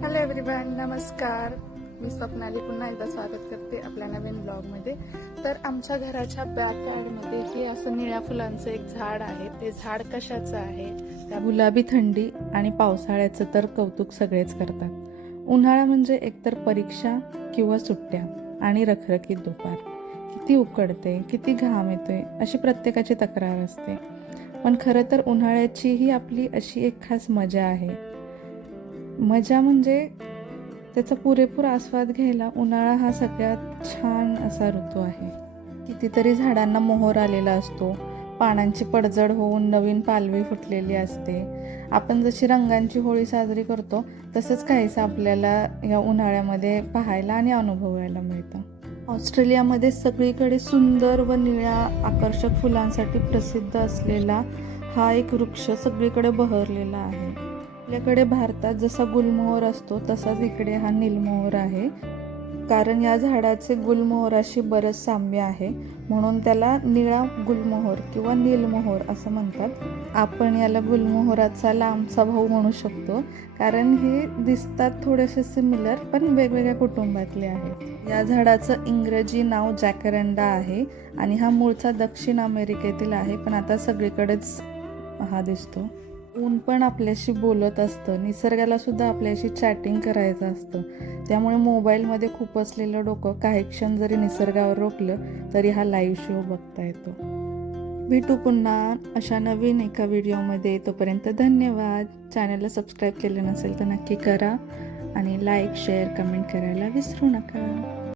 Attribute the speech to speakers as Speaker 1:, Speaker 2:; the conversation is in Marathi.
Speaker 1: हॅलो एव्हरीवन नमस्कार. मी स्वप्नाली पुन्हा एकदा स्वागत करते आपल्या नवीन ब्लॉगमध्ये तर आमच्या घराच्या बॅकयार्डमध्ये हे असं निळ्या फुलांचं एक झाड आहे. ते झाड कशाचं आहे? त्या गुलाबी थंडी आणि पावसाळ्याचं तर कौतुक सगळेच करतात. उन्हाळा म्हणजे एकतर परीक्षा किंवा सुट्ट्या आणि रखरखीत दुपार. किती उकडते किती घाम येतोय अशी प्रत्येकाची तक्रार असते. पण खरं तर उन्हाळ्याची ही आपली अशी एक खास मजा आहे. मजा म्हणजे त्याचा पुरेपूर आस्वाद घ्यायला उन्हाळा हा सगळ्यात छान असा ऋतू आहे. कितीतरी झाडांना मोहर आलेला असतो. पानांची पडझड होऊन नवीन पालवी फुटलेली असते. आपण जशी रंगांची होळी साजरी करतो तसंच काहीसं आपल्याला या उन्हाळ्यामध्ये पाहायला आणि अनुभवायला मिळतं. ऑस्ट्रेलियामध्ये सगळीकडे सुंदर व निळ्या आकर्षक फुलांसाठी प्रसिद्ध असलेला हा एक वृक्ष सगळीकडे बहरलेला आहे. आपल्याकडे भारतात जसा गुलमोहर असतो तसाच इकडे हा नीलमोहर आहे. कारण या झाडाचे गुलमोहराशी बरंच साम्य आहे. म्हणून त्याला निळा गुलमोहर किंवा नीलमोहर असं म्हणतात. आपण याला गुलमोहराचा लांबचा भाऊ म्हणू शकतो. कारण हे दिसतात थोडेसे सिमिलर पण वेगवेगळ्या कुटुंबातले आहेत. या झाडाचं इंग्रजी नाव जॅकरंडा आहे आणि हा मूळचा दक्षिण अमेरिकेतील आहे पण आता सगळीकडेच हा दिसतो. ऊन पण आपल्याशी बोलत असतं. निसर्गाला सुद्धा आपल्याशी चॅटिंग करायचं असतं. त्यामुळे मोबाईलमध्ये खूप असलेलं डोकं काही क्षण जरी निसर्गावर रोखलं तरी हा लाईव्ह शो बघता येतो. भेटू पुन्हा अशा नवीन एका व्हिडिओमध्ये तोपर्यंत धन्यवाद. चॅनलला सबस्क्राईब केलं नसेल तर नक्की करा. आणि लाईक शेअर कमेंट करायला विसरू नका.